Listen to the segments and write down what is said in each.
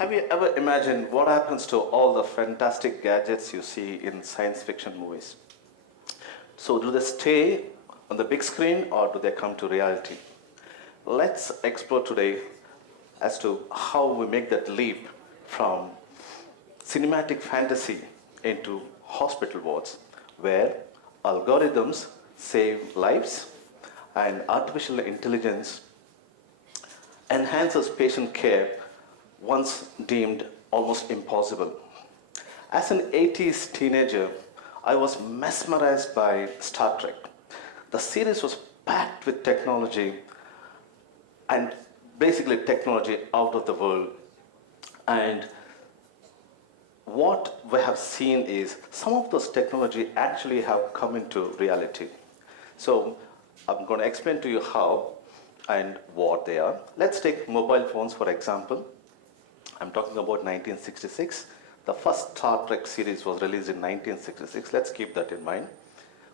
Have you ever imagined what happens to all the fantastic gadgets you see in science fiction movies? So, do they stay on the big screen or do they come to reality? Let's explore today as to how we make that leap from cinematic fantasy into hospital wards, where algorithms save lives and artificial intelligence enhances patient care once deemed almost impossible. As an 80s teenager, I was mesmerized by Star Trek. The series was packed with technology and basically technology out of the world. And what we have seen is some of those technology actually have come into reality. So I'm going to explain to you how and what they are. Let's take mobile phones for example. I'm talking about 1966. The first Star Trek series was released in 1966. Let's keep that in mind.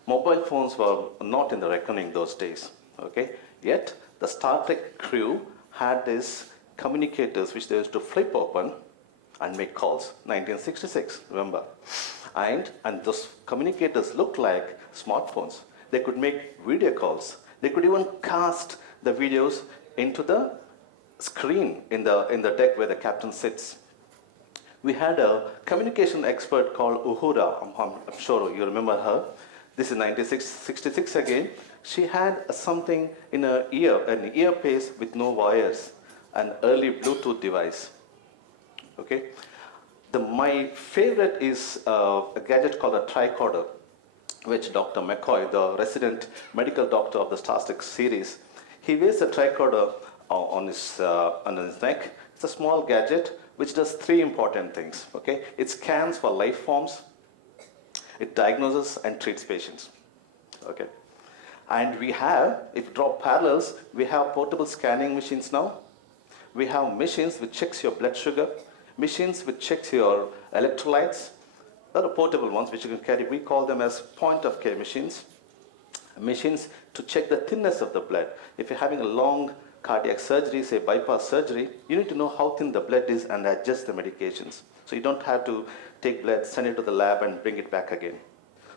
Mobile phones were not in the reckoning those days. Okay. Yet the Star Trek crew had these communicators which they used to flip open and make calls. 1966, remember? And those communicators looked like smartphones. They could make video calls. They could even cast the videos into the screen in the deck where the captain sits. We had a communication expert called Uhura. I'm sure you remember her. This is 1966 again. She had something in her ear, an earpiece with no wires, an early Bluetooth device. Okay. My favorite is a gadget called a tricorder, which Dr. McCoy, the resident medical doctor of the Star Trek series, he wears a tricorder on his neck. It's a small gadget which does three important things. Okay, it scans for life forms, it diagnoses and treats patients. Okay, and we have, if you draw parallels, we have portable scanning machines now. We have machines which checks your blood sugar, machines which checks your electrolytes. There are portable ones which you can carry. We call them as point of care machines. Machines to check the thinness of the blood. If you're having a long cardiac surgery, say bypass surgery, you need to know how thin the blood is and adjust the medications. So you don't have to take blood, send it to the lab and bring it back again.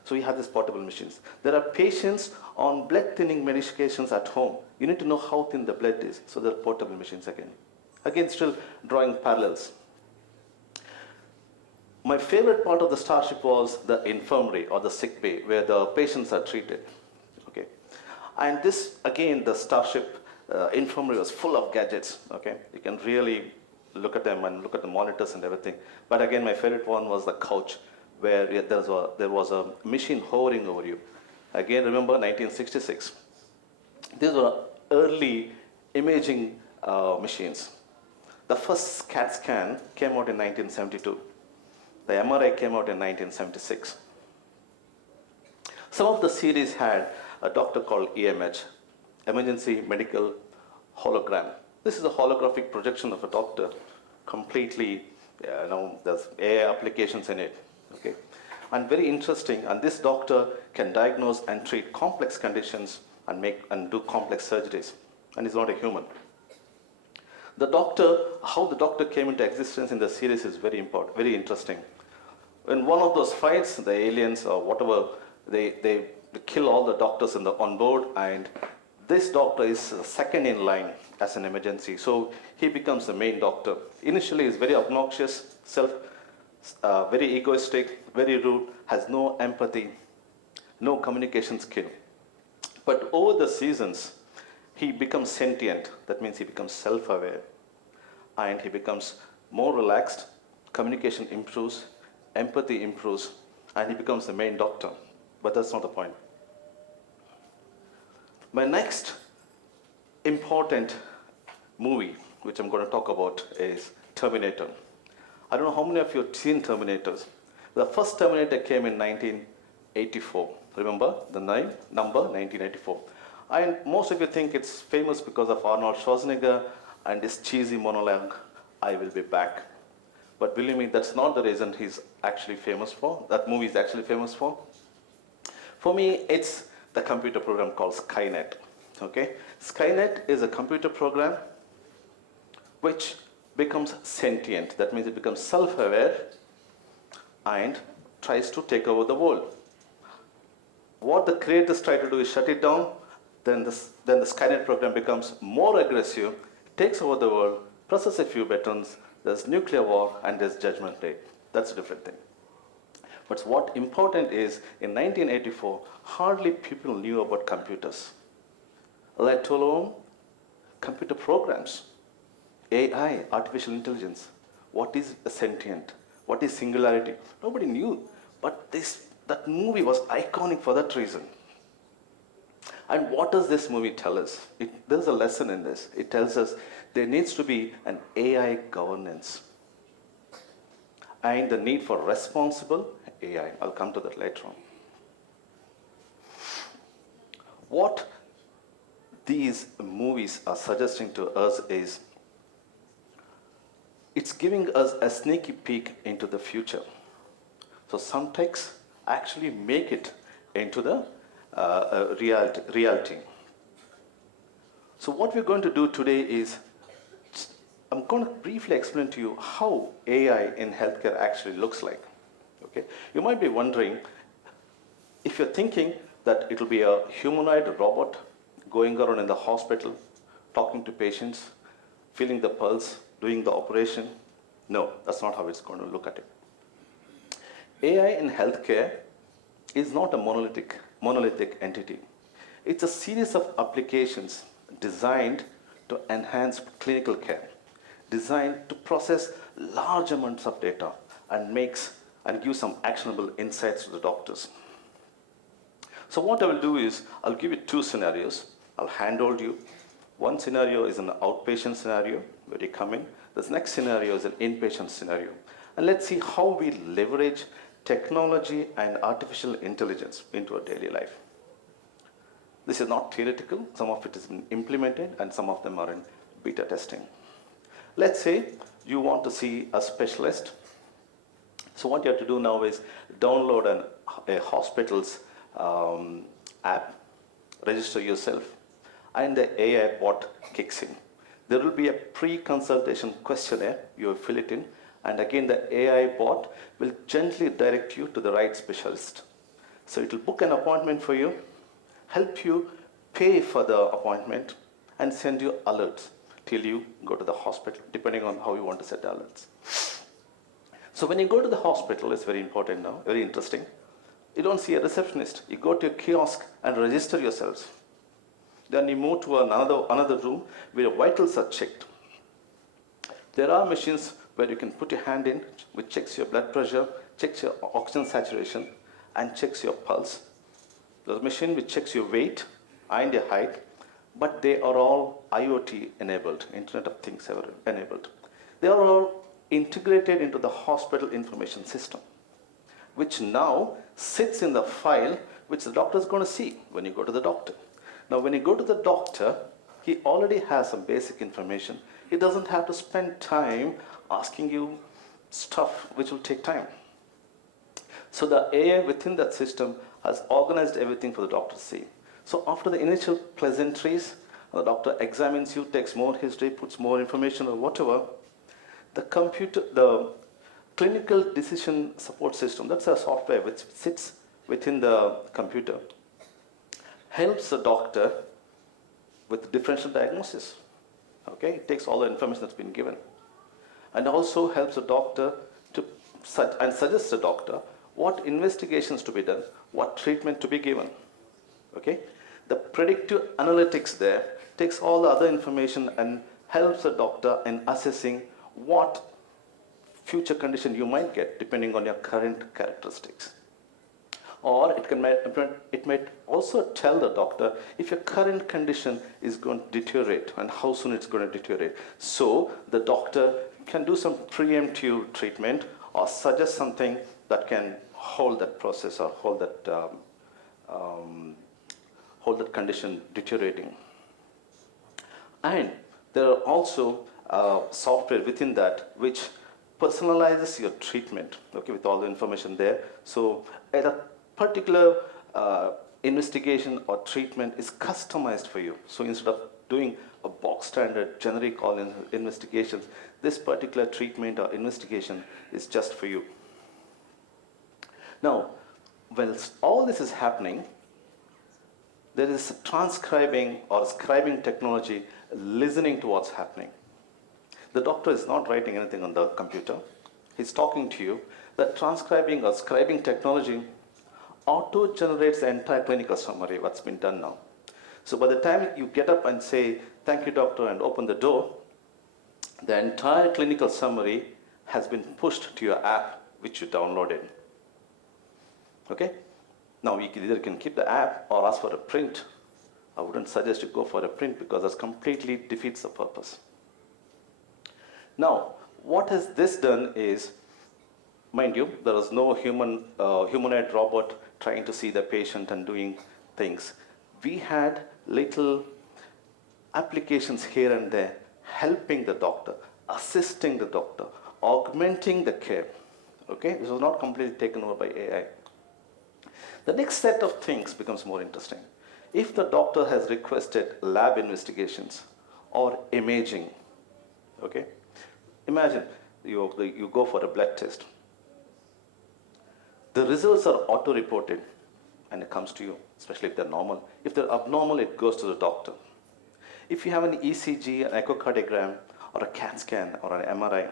So we have these portable machines. There are patients on blood thinning medications at home. You need to know how thin the blood is. So there are portable machines again. Again, still drawing parallels. My favorite part of the Starship was the infirmary or the sick bay where the patients are treated. Okay, and this again, the Starship infirmary was full of gadgets. Okay, you can really look at them and look at the monitors and everything. But again, my favorite one was the couch, where there was a machine hovering over you. Again, remember 1966. These were early imaging machines. The first CAT scan came out in 1972. The MRI came out in 1976. Some of the series had a doctor called EMH, Emergency Medical Hologram. This is a holographic projection of a doctor, completely, there's AI applications in it. Okay, and very interesting. And this doctor can diagnose and treat complex conditions and do complex surgeries. And he's not a human. How the doctor came into existence in the series is very important, very interesting. In one of those fights, the aliens or whatever, they kill all the doctors on board, and this doctor is second in line as an emergency. So he becomes the main doctor. Initially, he's very obnoxious, very egoistic, very rude, has no empathy, no communication skill. But over the seasons, he becomes sentient. That means he becomes self-aware, and he becomes more relaxed. Communication improves, empathy improves, and he becomes the main doctor. But that's not the point. My next important movie, which I'm going to talk about, is Terminator. I don't know how many of you have seen Terminators. The first Terminator came in 1984. Remember the number 1984. And most of you think it's famous because of Arnold Schwarzenegger and his cheesy monologue, "I will be back." But believe me, that's not the reason he's actually famous for. That movie is actually famous for. For me, it's the computer program called Skynet. Okay, Skynet is a computer program which becomes sentient. That means it becomes self-aware and tries to take over the world. What the creators try to do is shut it down, then the Skynet program becomes more aggressive, takes over the world, presses a few buttons, there's nuclear war, and there's Judgment Day. That's a different thing. But what important is, in 1984, hardly people knew about computers, let alone computer programs, AI, artificial intelligence. What is a sentient? What is singularity? Nobody knew. But that movie was iconic for that reason. And what does this movie tell us? There's a lesson in this. It tells us there needs to be an AI governance and the need for responsible AI. I'll come to that later on. What these movies are suggesting to us is it's giving us a sneaky peek into the future. So some texts actually make it into the reality. So what we're going to do today is, I'm going to briefly explain to you how AI in healthcare actually looks like. Okay? You might be wondering, if you're thinking that it'll be a humanoid robot going around in the hospital, talking to patients, feeling the pulse, doing the operation. No, that's not how it's going to look at it. AI in healthcare is not a monolithic entity. It's a series of applications designed to enhance clinical care, designed to process large amounts of data and give some actionable insights to the doctors. So what I will do is, I'll give you two scenarios. I'll handhold you. One scenario is an outpatient scenario where you come in. This next scenario is an inpatient scenario. And let's see how we leverage technology and artificial intelligence into our daily life. This is not theoretical. Some of it is implemented and some of them are in beta testing. Let's say you want to see a specialist. So what you have to do now is download a hospital's app, register yourself, and the AI bot kicks in. There will be a pre-consultation questionnaire. You fill it in, and again the AI bot will gently direct you to the right specialist. So it will book an appointment for you, help you pay for the appointment, and send you alerts till you go to the hospital, depending on how you want to set the alerts. So when you go to the hospital, it's very important now, very interesting. You don't see a receptionist. You go to a kiosk and register yourselves. Then you move to another room where your vitals are checked. There are machines where you can put your hand in, which checks your blood pressure, checks your oxygen saturation, and checks your pulse. There's a machine which checks your weight and your height, but they are all IoT enabled, Internet of Things enabled. They are all integrated into the hospital information system, which now sits in the file which the doctor is going to see when you go to the doctor. Now, when you go to the doctor, he already has some basic information. He doesn't have to spend time asking you stuff which will take time. So the AI within that system has organized everything for the doctor to see. So after the initial pleasantries, the doctor examines you, takes more history, puts more information or whatever, the clinical decision support system, that's a software which sits within the computer, helps the doctor with differential diagnosis. Okay, it takes all the information that's been given, and also helps the doctor and suggests the doctor what investigations to be done, what treatment to be given. Okay, the predictive analytics there takes all the other information and helps the doctor in assessing what future condition you might get depending on your current characteristics. Or it might also tell the doctor if your current condition is going to deteriorate and how soon it's going to deteriorate. So the doctor can do some preemptive treatment or suggest something that can hold that process or hold that condition deteriorating. And there are also software within that which personalizes your treatment, okay, with all the information there. So at a particular investigation or treatment is customized for you. So instead of doing a box standard generic all investigations. This particular treatment or investigation is just for you. Now, while all this is happening, there is transcribing or scribing technology listening to what's happening. The doctor is not writing anything on the computer. He's talking to you. The transcribing or scribing technology auto-generates the entire clinical summary, what's been done now. So by the time you get up and say, thank you, doctor, and open the door, the entire clinical summary has been pushed to your app, which you downloaded. Okay? Now, you either can keep the app or ask for a print. I wouldn't suggest you go for a print because that completely defeats the purpose. Now, what has this done is, mind you, there is no humanoid robot trying to see the patient and doing things. We had little applications here and there helping the doctor, assisting the doctor, augmenting the care. Okay, this was not completely taken over by AI. The next set of things becomes more interesting. If the doctor has requested lab investigations or imaging, okay, imagine you go for a blood test. The results are auto-reported and it comes to you, especially if they're normal. If they're abnormal, it goes to the doctor. If you have an ECG, an echocardiogram, or a CAT scan, or an MRI,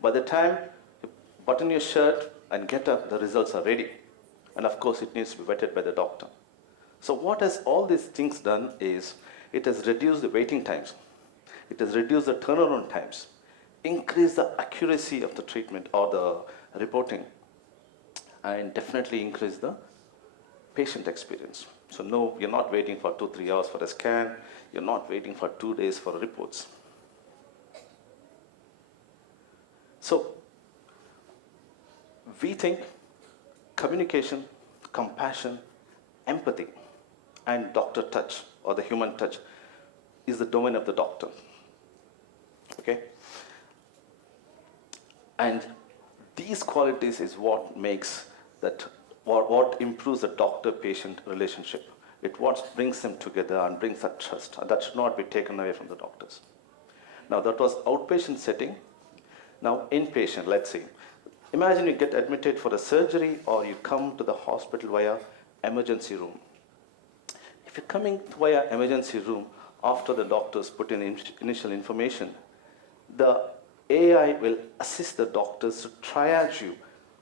by the time you button your shirt and get up, the results are ready. And of course, it needs to be vetted by the doctor. So what has all these things done is, it has reduced the waiting times. It has reduced the turnaround times, increased the accuracy of the treatment or the reporting, and definitely increased the patient experience. So no, you're not waiting for 2-3 hours for a scan. You're not waiting for 2 days for reports. So we think communication, compassion, empathy, and doctor touch, or the human touch, is the domain of the doctor. Okay? And these qualities is what makes that, what improves the doctor-patient relationship. It what brings them together and brings that trust, and that should not be taken away from the doctors. Now, that was outpatient setting. Now, inpatient, let's see. Imagine you get admitted for a surgery or you come to the hospital via emergency room. If you're coming via emergency room after the doctors put in initial information, the AI will assist the doctors to triage you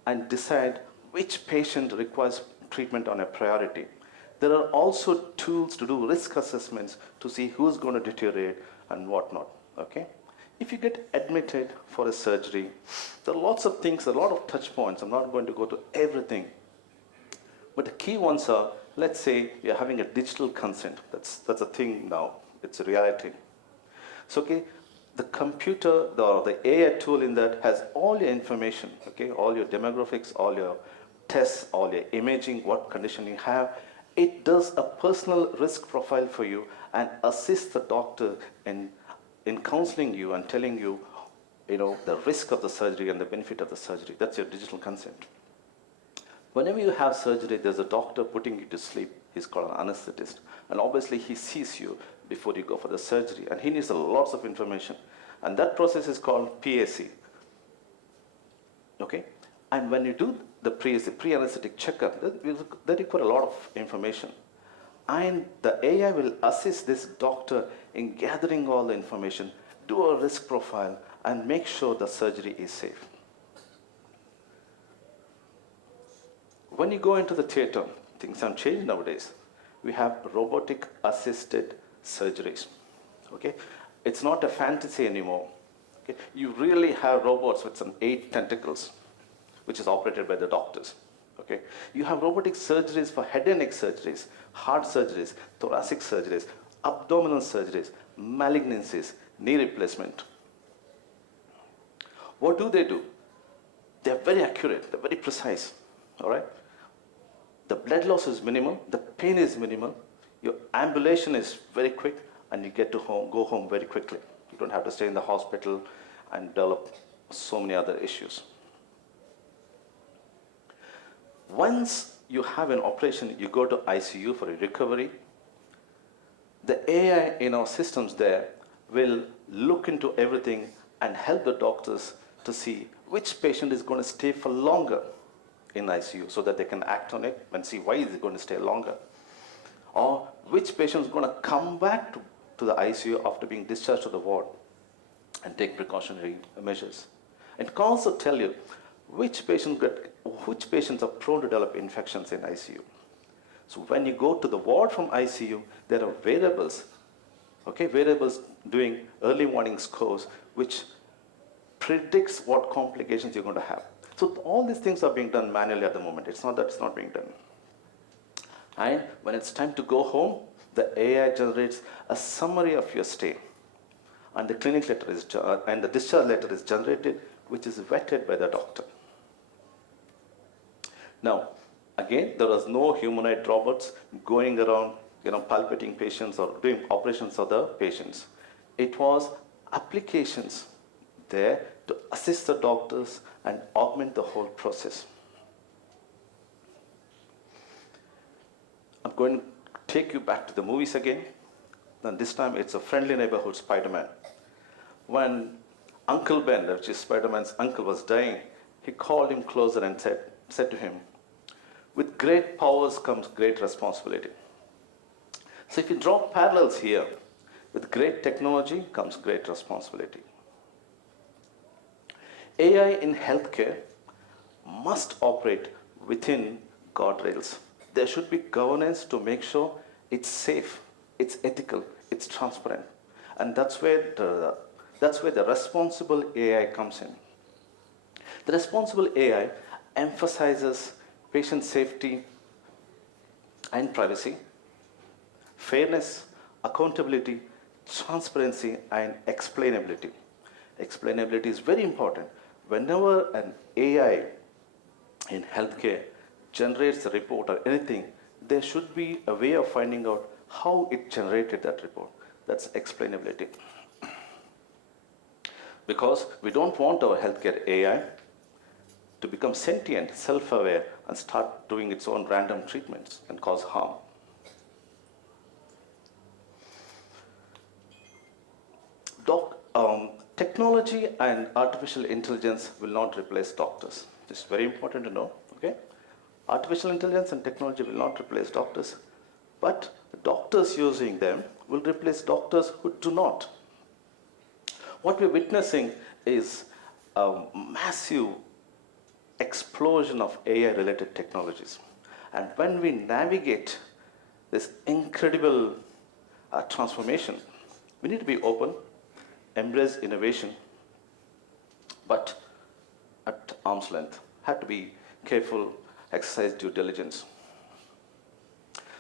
and decide which patient requires treatment on a priority. There are also tools to do risk assessments to see who's going to deteriorate and whatnot. Okay? If you get admitted for a surgery, there are lots of things, a lot of touch points. I'm not going to go to everything. But the key ones are, let's say you're having a digital consent. That's a thing now. It's a reality. So, okay, the computer, the AI tool in that has all your information, okay, all your demographics, all your tests, all your imaging, what condition you have. It does a personal risk profile for you and assists the doctor in counseling you and telling you, the risk of the surgery and the benefit of the surgery. That's your digital consent. Whenever you have surgery, there's a doctor putting you to sleep. He's called an anesthetist. And obviously, he sees you before you go for the surgery. And he needs lots of information. And that process is called PAC. Okay? And when you do the pre-anesthetic checkup, they require a lot of information. And the AI will assist this doctor in gathering all the information, do a risk profile, and make sure the surgery is safe. When you go into the theater, things have changed nowadays. We have robotic assisted surgeries. Okay? It's not a fantasy anymore. Okay? You really have robots with some 8 tentacles, which is operated by the doctors. Okay? You have robotic surgeries for head and neck surgeries, heart surgeries, thoracic surgeries, abdominal surgeries, malignancies, knee replacement. What do? They're very accurate, they're very precise. All right? The blood loss is minimal, the pain is minimal, your ambulation is very quick, and you get to go home very quickly. You don't have to stay in the hospital and develop so many other issues. Once you have an operation, you go to ICU for a recovery. The AI in our systems there will look into everything and help the doctors to see which patient is going to stay for longer in ICU so that they can act on it and see why is it going to stay longer. Or which patient is going to come back to the ICU after being discharged to the ward and take precautionary measures. It can also tell you which patients are prone to develop infections in ICU. So when you go to the ward from ICU, there are variables, variables doing early warning scores, which predicts what complications you're going to have. So all these things are being done manually at the moment. It's not that it's not being done. And when it's time to go home, the AI generates a summary of your stay. And the clinic letter and the discharge letter is generated, which is vetted by the doctor. Now, again, there was no humanoid robots going around, palpating patients or doing operations on the patients. It was applications there to assist the doctors and augment the whole process. I'm going to take you back to the movies again. And this time it's a Friendly Neighborhood Spider-Man. When Uncle Ben, which is Spider-Man's uncle, was dying, he called him closer and said to him, "With great powers comes great responsibility." So if you draw parallels here, with great technology comes great responsibility. AI in healthcare must operate within guardrails. There should be governance to make sure it's safe, it's ethical, it's transparent. And that's where the responsible AI comes in. The responsible AI emphasizes patient safety and privacy, fairness, accountability, transparency, and explainability. Explainability is very important. Whenever an AI in healthcare generates a report or anything, there should be a way of finding out how it generated that report. That's explainability. Because we don't want our healthcare AI to become sentient, self-aware, and start doing its own random treatments and cause harm. Technology and artificial intelligence will not replace doctors. This is very important to know. Okay? Artificial intelligence and technology will not replace doctors, but doctors using them will replace doctors who do not. What we're witnessing is a massive explosion of AI-related technologies. And when we navigate this incredible transformation, we need to be open, embrace innovation, but at arm's length. Have to be careful, exercise due diligence.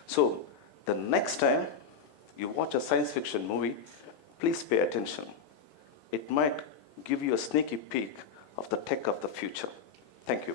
So the next time you watch a science fiction movie, please pay attention. It might give you a sneaky peek of the tech of the future. Thank you.